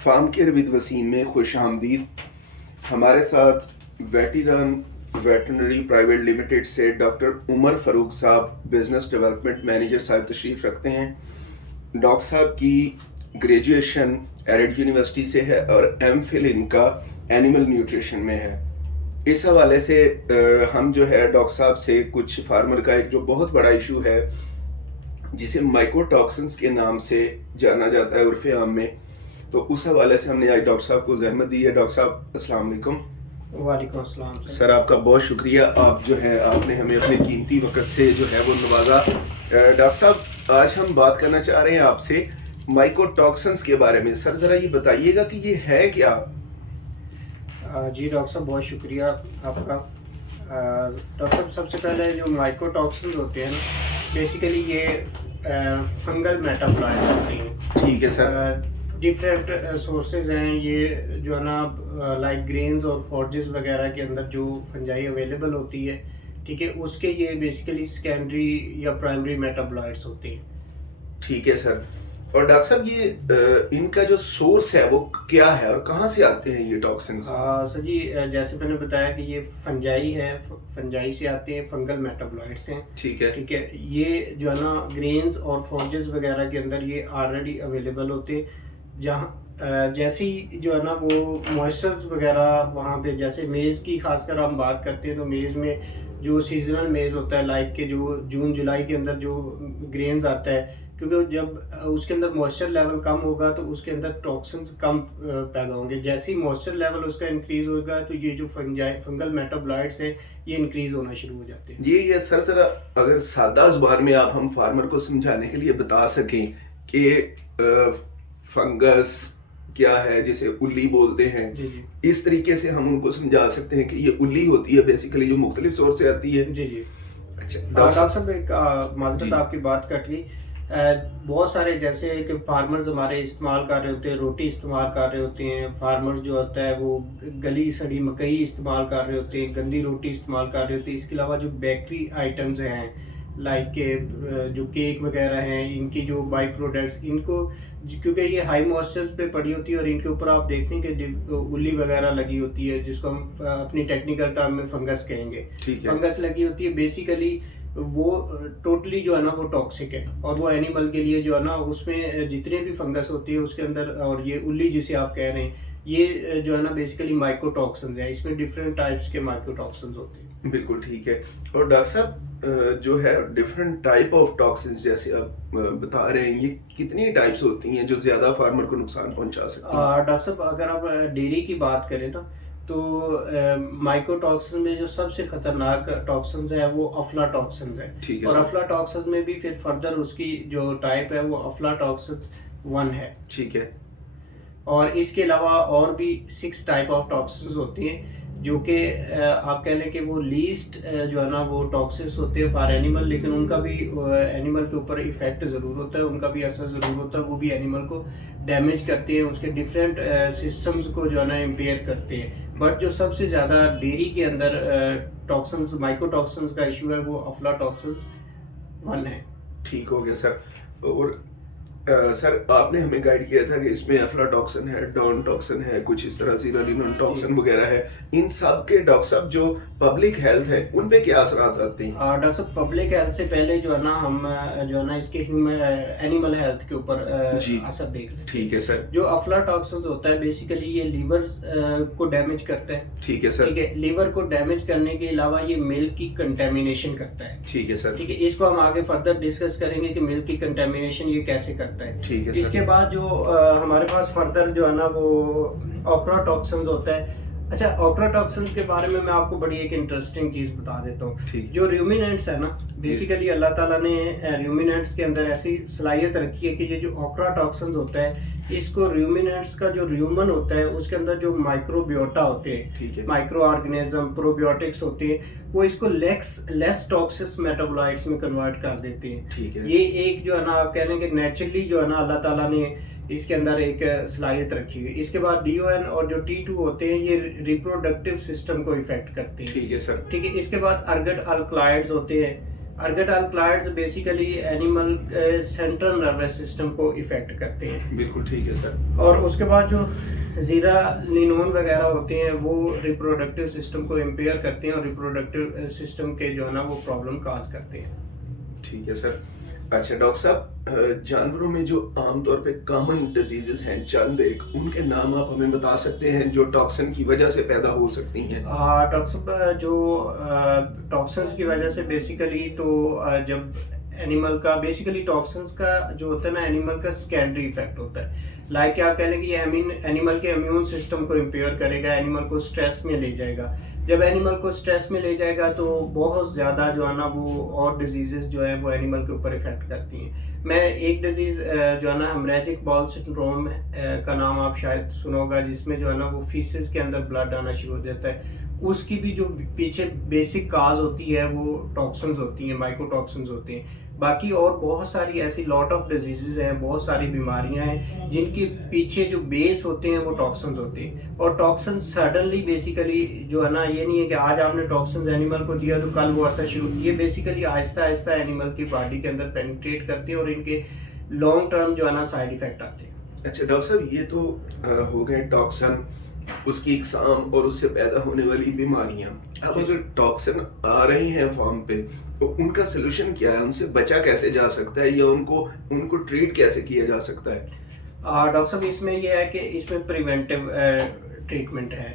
Farm care with Wasim में खुश आमदीद। हमारे साथ वेटरनरी प्राइवेट लिमिटेड से डॉक्टर उमर फ़ारूक साहब बिज़नेस डेवलपमेंट मैनेजर साहब तशरीफ़ रखते हैं। डॉक्टर साहब की ग्रेजुएशन एरिड यूनिवर्सिटी से है और एमफिल इनका एनिमल न्यूट्रिशन में है। इस हवाले से हम जो है डॉक्टर साहब से कुछ फार्मर का एक जो बहुत बड़ा इशू है जिसे माइकोटॉक्सिन्स के नाम से जाना जाता है उर्फ़े आम में, तो उस हवाले से हमने आज डॉक्टर साहब को ज़हमत दी है। डॉक्टर साहब अस्सलाम वालेकुम। वालेकुम अस्सलाम सर आपका बहुत शुक्रिया, आप जो है आपने हमें अपने कीमती वक्त से जो है वो नवाजा। डॉक्टर साहब आज हम बात करना चाह रहे हैं आपसे माइकोटॉक्सिन्स के बारे में। सर ज़रा ये बताइएगा कि ये है क्या? जी डॉक्टर साहब, बहुत शुक्रिया आपका। डॉक्टर साहब, सबसे पहले जो माइकोटॉक्सिन्स होते हैं ना, बेसिकली ये फंगल मेटाबॉलाइट होते हैं। ठीक है सर। डिफरेंट सोर्सेज हैं ये जो है ना, लाइक ग्रेन्स और फॉर्जेस वगैरह के अंदर जो फंजाई अवेलेबल होती है, ठीक है, उसके ये बेसिकली सेकेंडरी या प्राइमरी मेटाबॉलाइट्स होते हैं। ठीक है सर। और डॉक्टर साहब ये इनका जो सोर्स है वो क्या है और कहाँ से आते हैं ये टॉक्सिन्स? सर जी, जैसे मैंने बताया कि ये फंजाई है, फंजाई से आते हैं, फंगल मेटाबॉलाइट्स हैं। ठीक है। ठीक है, ये जो है ना ग्रेन्स और फॉर्जेस वगैरह के अंदर ये ऑलरेडी अवेलेबल होते हैं। जहाँ जैसे ही जो है ना वो मॉइस्चर्स वगैरह वहाँ पे, जैसे मेज़ की खासकर हम बात करते हैं तो मेज़ में जो सीजनल मेज़ होता है, लाइक के जो जून जुलाई के अंदर जो ग्रेन्स आता है, क्योंकि जब उसके अंदर मॉइस्चर लेवल कम होगा तो उसके अंदर टॉक्सिन्स कम पैदा होंगे। जैसे ही मॉइस्चर लेवल उसका इंक्रीज होगा तो ये जो फंगल मेटाबॉलाइट्स हैं ये इंक्रीज होना शुरू हो जाते हैं। ये सर ज़रा अगर सादा ज़ुबान में आप हम फार्मर को समझाने के लिए बता सकें कि फंगस क्या है, जिसे उल्ली बोलते हैं, जी जी इस तरीके से हम उनको समझा सकते हैं कि ये उल्ली होती है बेसिकली जो मुख्तलिफ सोर्स से आती है। जी जी। अच्छा डॉक्टर साहब, एक माजरत जी। आपकी बात कट गई। बहुत सारे जैसे कि फार्मर्स हमारे इस्तेमाल कर रहे होते हैं, रोटी इस्तेमाल कर रहे होते हैं, फार्मर्स जो होता है वो गली सड़ी मकई इस्तेमाल कर रहे होते हैं, गंदी रोटी इस्तेमाल कर रहे होते हैं। इसके अलावा जो बेकरी आइटम्स हैं, लाइक के जो केक वगैरह हैं, इनकी जो बाई प्रोडक्ट्स, इनको क्योंकि ये हाई मॉइस्चर्स पे पड़ी होती है और इनके ऊपर आप देखते हैं कि उल्ली वगैरह लगी होती है, जिसको हम अपनी टेक्निकल टर्म में फंगस कहेंगे। ठीक है। फंगस लगी होती है, बेसिकली वो टोटली जो है ना वो टॉक्सिक है। और वो एनिमल के लिए जो है ना, उसमें जितने भी फंगस होती है उसके अंदर, और ये उल्ली जिसे आप कह रहे हैं, ये जो है ना बेसिकली माइकोटॉक्सिन्स है। इसमें डिफरेंट टाइप्स के माइकोटॉक्सिन्स होते हैं। बिल्कुल ठीक है। और डॉक्टर साहब जो है डिफरेंट टाइप ऑफ टॉक्सिन्स जैसे आप बता रहे हैं, ये कितनी टाइप्स होती हैं जो ज़्यादा फार्मर को नुकसान पहुंचा सकती हैं? डॉक्टर साहब, अगर आप डेयरी की बात करें ना, तो माइकोटॉक्सिन में जो सबसे खतरनाक टॉक्सिन्स है वो अफ्लाटॉक्सिन्स है। ठीक है और सर। अफ्लाटॉक्सिन्स में भी फिर फर्दर उसकी जो टाइप है वो अफ्लाटॉक्सिन 1 है। ठीक है। और इसके अलावा और भी 6 टाइप ऑफ टॉक्सिन्स होती हैं, जो कि आप कह लें कि वो लीस्ट जो है ना वो टॉक्सिन्स होते हैं फॉर एनिमल, लेकिन उनका भी एनिमल के ऊपर इफेक्ट ज़रूर होता है, उनका भी असर ज़रूर होता है। वो भी एनिमल को डैमेज करते हैं, उसके डिफरेंट सिस्टम्स को जो है ना इम्पेयर करते हैं। बट जो सबसे ज़्यादा डेयरी के अंदर टॉक्सिन्स, माइकोटॉक्सिन्स का इशू है, वो अफ्लाटॉक्सिन्स 1 है। ठीक हो गया सर। और सर आपने हमें गाइड किया था कि इसमें अफ्लाटॉक्सिन है, डॉन टॉक्सिन है, कुछ इस तरह सीरोलिनोन टॉक्सिन वगैरह है। इन सब के डॉक्टर साहब जो पब्लिक हेल्थ है उन पे क्या असरात आते हैं? डॉक्टर साहब, पब्लिक हेल्थ से पहले जो है ना हम जो है ना इसके ह्यूमन एनिमल हेल्थ के ऊपर जी। असर देख लेते हैं। ठीक है सर। जो अफ्लाटॉक्सिन होता है बेसिकली ये लीवर को डैमेज करता है। ठीक है सर। ठीक है, लीवर को डैमेज करने के अलावा ये मिल्क की कंटेमिनेशन करता है। ठीक है सर। ठीक है, इसको हम आगे फर्दर डिस्कस करेंगे कि मिल्क की कंटेमिनेशन ये कैसे करता है। ठीक है सर। इसके बाद जो हमारे पास फर्दर जो है ना वो ऑक्राटॉक्सिन्स होता है। अच्छा, ऑक्राटॉक्सिन्स के बारे में मैं आपको बड़ी एक इंटरेस्टिंग चीज़ बता देता हूँ। ठीक। जो रूमिनेंट्स है ना, बेसिकली अल्लाह ताला ने रूमिनेंट्स के अंदर ऐसी सलाहियत रखी है कि ये जो ऑक्राटॉक्सिन्स होता है, इसको रूमिनेंट्स का जो र्यूमन होता है उसके अंदर जो माइक्रोबियोटा होते हैं, ठीक है। माइक्रो ऑर्गेनिज्म, प्रोबियोटिक्स होते हैं, वो इसको लेस टॉक्सिक मेटाबोलाइट्स में कन्वर्ट कर देते हैं। ठीक है। ये एक जो है ना आप कह रहे हैं कि नेचुरली जो है ना अल्लाह ताला ने इसके अंदर एक सलाहियत रखी हुई है। इसके बाद DON और जो T2 होते हैं ये रिप्रोडक्टिव सिस्टम को इफेक्ट करते हैं। ठीक है सर। ठीक है, इसके बाद अर्गट अल्कलॉइड्स होते हैं। Ergot alkaloids basically animal central nervous system को इफेक्ट करते हैं। बिल्कुल ठीक है सर। और उसके बाद जो ज़ीरालिनोन वगैरह होते हैं वो रिप्रोडक्टिव सिस्टम को इम्पेयर करते हैं और रिप्रोडक्टिव सिस्टम के जो है ना वो प्रॉब्लम काज करते हैं। ठीक है सर। अच्छा डॉक्टर साहब, जानवरों में जो आमतौर पे कॉमन डिजीजेस हैं चंद एक, उनके नाम आप हमें बता सकते हैं जो टॉक्सिन की वजह से पैदा हो सकती हैं? टॉक्सिन जो टॉक्सिन्स की वजह से बेसिकली तो जब एनिमल का बेसिकली टॉक्सिन्स का जो होता है ना एनिमल का सेकेंडरी इफेक्ट होता है। लाइक आप कह लें कि ये एनिमल के इम्यून सिस्टम को इम्पेयर करेगा, एनिमल को स्ट्रेस में ले जाएगा। जब एनिमल को स्ट्रेस में ले जाएगा तो बहुत ज़्यादा जो है ना वो और डिजीजेस जो है वो एनिमल के ऊपर इफेक्ट करती हैं। मैं एक डिजीज़ जो है ना हेमरेजिक बाउल सिंड्रोम का नाम आप शायद सुना होगा, जिसमें जो है ना वो फीसेस के अंदर ब्लड आना शुरू हो जाता है। उसकी भी जो पीछे बेसिक काज होती है वो टॉक्सिन्स होती हैं, माइकोटॉक्सिन्स होते हैं। बाकी और बहुत सारी ऐसी लॉट ऑफ डिजीजेज हैं, बहुत सारी बीमारियां हैं जिनके पीछे जो बेस होते हैं वो टॉक्सिन्स होते हैं। और टॉक्सिन्स सडनली बेसिकली जो है ना ये नहीं है कि आज आपने टॉक्सिन्स एनिमल को दिया तो कल वो असर शुरू, ये बेसिकली आहिस्ता आहिस्ता एनिमल की बॉडी के अंदर पेनिट्रेट करती है और इनके लॉन्ग टर्म जो है ना साइड इफेक्ट आते हैं। अच्छा डॉक्टर साहब, ये तो हो गए टॉक्सिन, उसकी इकसाम और उससे पैदा होने वाली बीमारियां। अब अगर टॉक्सिन आ रही हैं फार्म पे तो उनका सोल्यूशन क्या है? उनसे बचा कैसे जा सकता है या उनको ट्रीट कैसे किया जा सकता है? डॉक्टर साहब इसमें यह है कि इसमें प्रिवेंटिव ट्रीटमेंट है।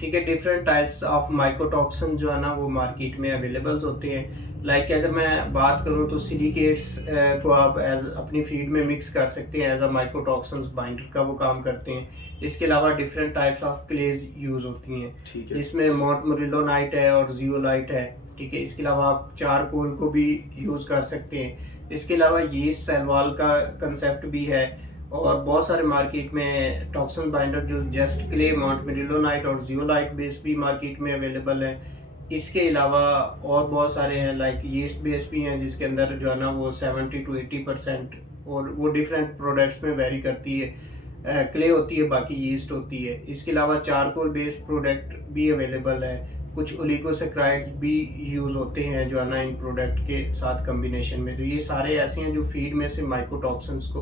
ठीक है, डिफरेंट टाइप्स ऑफ माइकोटॉक्सिन जो है ना वो मार्केट में अवेलेबल होते हैं। लाइक अगर मैं बात करूं तो सिलिकेट्स को आप एज अपनी फीड में मिक्स कर सकते हैं, एज अ माइकोटॉक्सिन बाइंडर का वो काम करते हैं। इसके अलावा डिफरेंट टाइप्स ऑफ क्लेज यूज होती हैं, ठीक है। जिसमें मोंटमोरिलोनाइट है और जियोलाइट है। ठीक है, इसके अलावा आप चारकोल को भी यूज कर सकते हैं। इसके अलावा यीस्ट सेलवाल का कंसेप्ट भी है और बहुत सारे मार्केट में टॉक्सिन बाइंडर जो जस्ट क्ले, मोंटमोरिलोनाइट और जियोलाइट बेस भी मार्केट में अवेलेबल है। इसके अलावा और बहुत सारे हैं लाइक यीस्ट बेस भी हैं जिसके अंदर जो है ना वो 70 to 80% और वो डिफरेंट प्रोडक्ट्स में वेरी करती है। क्ले होती है, बाकी यीस्ट होती है। इसके अलावा चारकोल बेस्ड प्रोडक्ट भी अवेलेबल है। कुछ ओलिगोसैकेराइड्स भी यूज़ होते हैं जो है ना इन प्रोडक्ट के साथ कम्बिनेशन में। तो ये सारे ऐसे हैं जो फीड में से माइकोटॉक्सिन्स को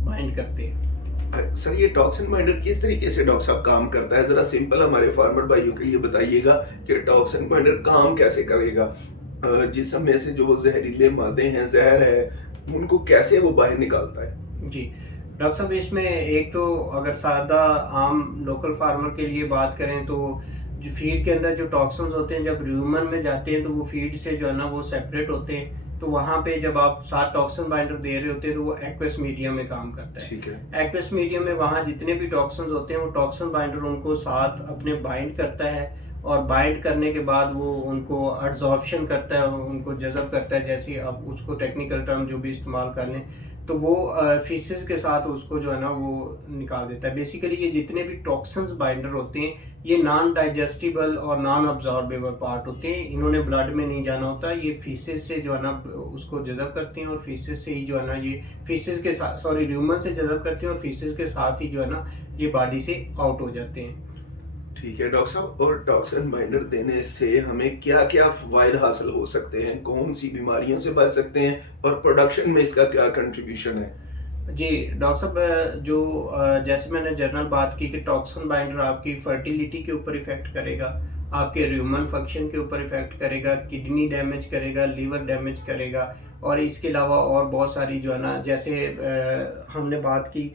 बाइंड करते हैं। सर ये टॉक्सिन बाइंडर किस तरीके से डॉक्टर साहब काम करता है? जरा सिंपल हमारे फार्मर भाइयों के लिए बताइएगा कि टॉक्सिन बाइंडर काम कैसे करेगा। जिस्म में से जो जहरीले मादे हैं, जहर है, उनको कैसे वो बाहर निकालता है? जी डॉक्टर साहब, इसमें एक तो अगर सादा आम लोकल फार्मर के लिए बात करें तो जो फीड के अंदर जो टॉक्सिन्स होते हैं जब ह्यूमन में जाते हैं तो वो फीड से जो है ना वो सेपरेट होते हैं। तो वहाँ पे जब आप साथ टॉक्सिन बाइंडर दे रहे होते हैं तो वो एक्वस मीडियम में काम करता है। ठीक है। एक्वस मीडियम में वहाँ जितने भी टॉक्सिन्स होते हैं वो टॉक्सिन बाइंडर उनको साथ अपने बाइंड करता है और बाइंड करने के बाद वो उनको एब्जॉर्प्शन करता है, उनको जज़ब करता है, जैसे आप उसको टेक्निकल टर्म जो भी इस्तेमाल कर लें तो वो फीसेस के साथ उसको जो है ना वो निकाल देता है। बेसिकली ये जितने भी टॉक्सिन्स बाइंडर होते हैं ये नॉन डाइजेस्टिबल और नॉन अब्जॉर्बेबल पार्ट होते हैं, इन्होंने ब्लड में नहीं जाना होता। ये फीसेस से जो है ना उसको जज़ब करते हैं और फीसेस से ही जो है ना ये फीसेस के साथ ह्यूमन से जज़ब करते हैं और फीसेस के साथ ही जो है ना ये बॉडी से आउट हो जाते हैं। ठीक है डॉक्टर साहब, और टॉक्सिन बाइंडर देने से हमें क्या क्या फायदे हासिल हो सकते हैं? कौन सी बीमारियों से बच सकते हैं और प्रोडक्शन में इसका क्या कंट्रीब्यूशन है? जी डॉक्टर साहब, जो जैसे मैंने जनरल बात की कि टॉक्सिन बाइंडर आपकी फर्टिलिटी के ऊपर इफेक्ट करेगा, आपके ह्यूमन फंक्शन के ऊपर इफेक्ट करेगा, किडनी डैमेज करेगा, लीवर डैमेज करेगा और इसके अलावा और बहुत सारी जो है ना जैसे हमने बात की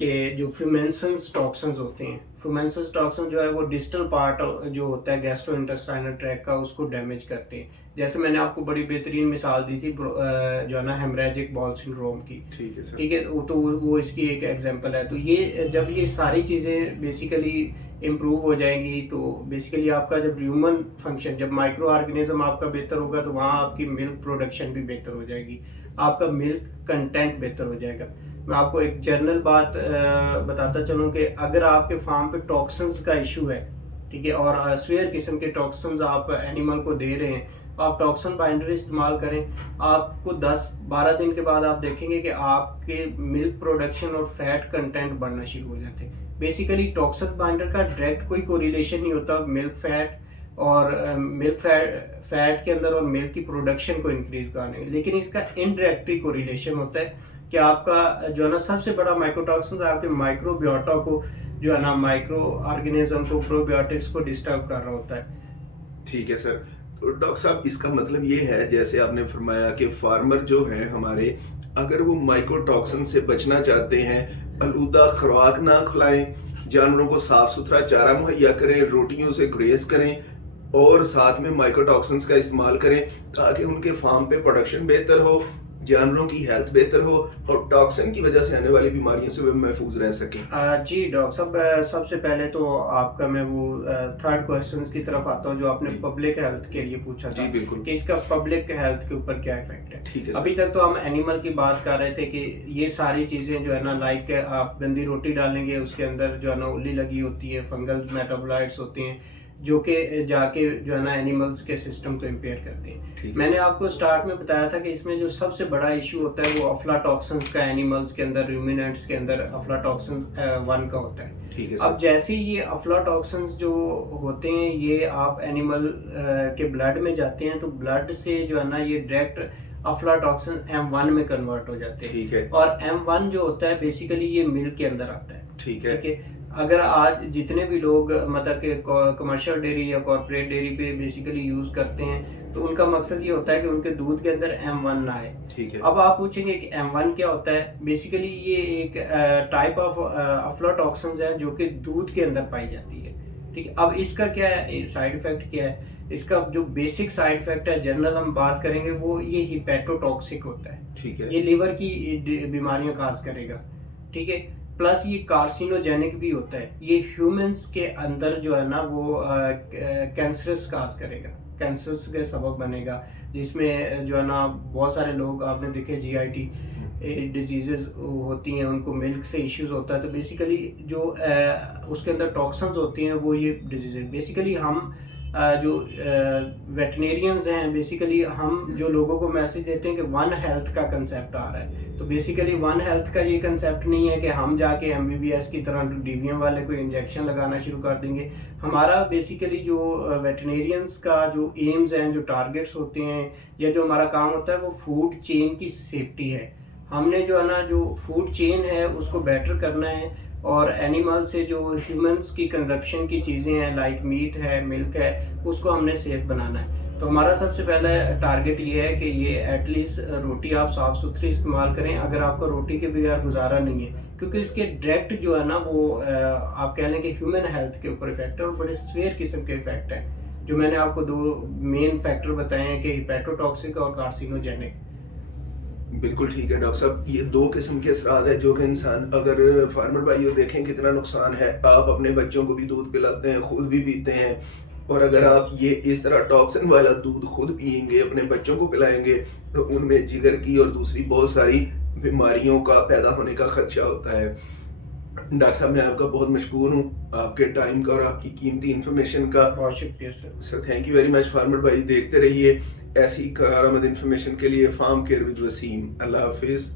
कि जो फ्यूमेंसेंस टॉक्सिन्स होते हैं, फ्यूमेंसेंस टॉक्सिन जो है वो डिस्टल पार्ट जो होता है गैस्ट्रोइंटेस्टाइनल ट्रैक का उसको डैमेज करते हैं। जैसे मैंने आपको बड़ी बेहतरीन मिसाल दी थी जो है ना हेमरेजिक बाउल सिंड्रोम की। ठीक है सर। ठीक है, तो वो इसकी एक एग्जांपल है। तो ये जब ये सारी चीज़ें बेसिकली इम्प्रूव हो जाएंगी तो बेसिकली आपका जब ह्यूमन फंक्शन, जब माइक्रो ऑर्गेनिज्म आपका बेहतर होगा तो वहाँ आपकी मिल्क प्रोडक्शन भी बेहतर हो जाएगी, आपका मिल्क कंटेंट बेहतर हो जाएगा। मैं आपको एक जनरल बात बताता चलूँ कि अगर आपके फार्म पे टॉक्सिन्स का इशू है, ठीक है, और स्वेयर किस्म के टॉक्सिन्स आप एनिमल को दे रहे हैं, आप टॉक्सिन बाइंडर इस्तेमाल करें, आपको 10-12 दिन के बाद आप देखेंगे कि आपके मिल्क प्रोडक्शन और फैट कंटेंट बढ़ना शुरू हो जाते हैं। बेसिकली टॉक्सिन बाइंडर का डायरेक्ट कोई कोरिलेशन नहीं होता मिल्क फैट और मिल्क फैट के अंदर और मिल्क की प्रोडक्शन को इंक्रीज करने, लेकिन इसका इनडायरेक्टली कोरिलेशन होता है कि आपका जो है ना सबसे बड़ा माइक्रोटॉक्सिन आपके माइक्रोबियोटा को जो है ना माइक्रो ऑर्गेनिज्म को प्रोबायोटिक्स को डिस्टर्ब कर रहा होता है। ठीक है सर। तो डॉक्टर साहब इसका मतलब ये है, जैसे आपने फरमाया कि फार्मर जो हैं हमारे, अगर वो माइकोटॉक्सिन से बचना चाहते हैं, आलूदा खुराक ना खिलाएं, जानवरों को साफ सुथरा चारा मुहैया करें, रोटियों से ग्रेस करें और साथ में माइकोटॉक्सिन्स का इस्तेमाल करें ताकि उनके फार्म पे प्रोडक्शन बेहतर हो, जानवरों की हेल्थ बेहतर हो और टॉक्सिन की वजह से आने वाली बीमारियों से वे महफूज रह सकें। जी डॉक्टर साहब, सबसे पहले तो आपका मैं वो थर्ड क्वेश्चन की तरफ आता हूँ जो आपने जी। पब्लिक हेल्थ के लिए पूछा जी था बिल्कुल। कि इसका पब्लिक हेल्थ के ऊपर क्या इफेक्ट है। ठीक है अभी सर। तक तो हम एनिमल की बात कर रहे थे कि ये सारी चीज़ें जो है ना, लाइक आप गंदी रोटी डालेंगे उसके अंदर जो है ना उल्ली लगी होती है, फंगल मेटाबोलाइट्स होते हैं जो कि जाके जो है ना एनिमल्स के सिस्टम को इम्पेयर करते हैं। ठीक है मैंने सर। आपको स्टार्ट में बताया था कि इसमें जो सबसे बड़ा इशू होता है वो अफ्लाटॉक्सिन्स का एनिमल्स के अंदर, रूमिनेंट्स के अंदर अफ्लाटॉक्सिन 1 का होता है। ठीक है अब सर। जैसे ही ये अफ्लाटॉक्सिन्स जो होते हैं ये आप एनिमल के ब्लड में जाते हैं तो ब्लड से जो है ना ये डायरेक्ट अफ्लाटॉक्सिन M1 में कन्वर्ट हो जाते हैं। ठीक है। और M1 जो होता है बेसिकली ये मिल्क के अंदर आता है। ठीक है। ठीक है। अगर आज जितने भी लोग मतलब कि कमर्शियल डेयरी या कॉर्पोरेट डेयरी पे बेसिकली यूज़ करते हैं तो उनका मकसद ये होता है कि उनके दूध के अंदर M1 ना आए। ठीक है। अब आप पूछेंगे कि M1 क्या होता है। बेसिकली ये एक टाइप ऑफ अफ्लाटॉक्सिन्स है जो कि दूध के अंदर पाई जाती है। ठीक है। अब इसका क्या है साइड इफेक्ट क्या है, इसका जो बेसिक साइड इफेक्ट है जनरल हम बात करेंगे वो ये हिपेटोटॉक्सिक होता है। ठीक है। ये लिवर की बीमारियां काज करेगा। ठीक है। प्लस ये कार्सिनोजेनिक भी होता है, ये ह्यूमंस के अंदर जो है ना वो कैंसरस काज करेगा, कैंसरस के सबब बनेगा, जिसमें जो है ना बहुत सारे लोग आपने देखे GIT डिजीजेस होती हैं, उनको मिल्क से इश्यूज होता है। तो बेसिकली जो उसके अंदर टॉक्सिन्स होती हैं वो ये डिजीज बेसिकली हम जो वेटनेरियंस हैं बेसिकली हम जो लोगों को मैसेज देते हैं कि वन हेल्थ का कंसेप्ट आ रहा है। तो बेसिकली वन हेल्थ का ये कंसेप्ट नहीं है कि हम जाके MBBS की तरह DVM वाले को इंजेक्शन लगाना शुरू कर देंगे। हमारा बेसिकली जो वेटनेरियंस का जो एम्स हैं, जो टारगेट्स होते हैं या जो हमारा काम होता है वो फूड चेन की सेफ्टी है। हमने जो है ना जो फूड चेन है उसको बेटर करना है और एनिमल से जो ह्यूमंस की कंजप्शन की चीज़ें हैं लाइक मीट है, मिल्क है, उसको हमने सेफ बनाना है। तो हमारा सबसे पहला टारगेट ये है कि ये एटलीस्ट रोटी आप साफ़ सुथरी इस्तेमाल करें अगर आपका रोटी के बगैर गुजारा नहीं है, क्योंकि इसके डायरेक्ट जो है ना वो आप कह लें कि ह्यूमन हेल्थ के ऊपर इफेक्ट है और बड़े सीवियर किस्म के इफेक्ट हैं जो मैंने आपको 2 मेन फैक्टर बताए हैं कि हिपेटोटॉक्सिक और कार्सिनोजेनिक। बिल्कुल ठीक है डॉक्टर साहब। ये 2 किस्म के असरात है जो कि इंसान, अगर फार्मर भाइयों देखें कितना नुकसान है। आप अपने बच्चों को भी दूध पिलाते हैं, खुद भी पीते हैं, और अगर आप ये इस तरह टॉक्सिन वाला दूध खुद पिएंगे, अपने बच्चों को पिलाएंगे, तो उनमें जिगर की और दूसरी बहुत सारी बीमारियों का पैदा होने का खदशा होता है। डॉक्टर साहब मैं आपका बहुत मशकूर हूँ आपके टाइम का और आपकी कीमती इंफॉर्मेशन का। बहुत शुक्रिया sir. Sir thank you very much. Farmer भाई देखते रहिए ऐसी कारआमद इंफॉर्मेशन के लिए फार्म केयर विद वसीम। अल्लाह हाफिज़।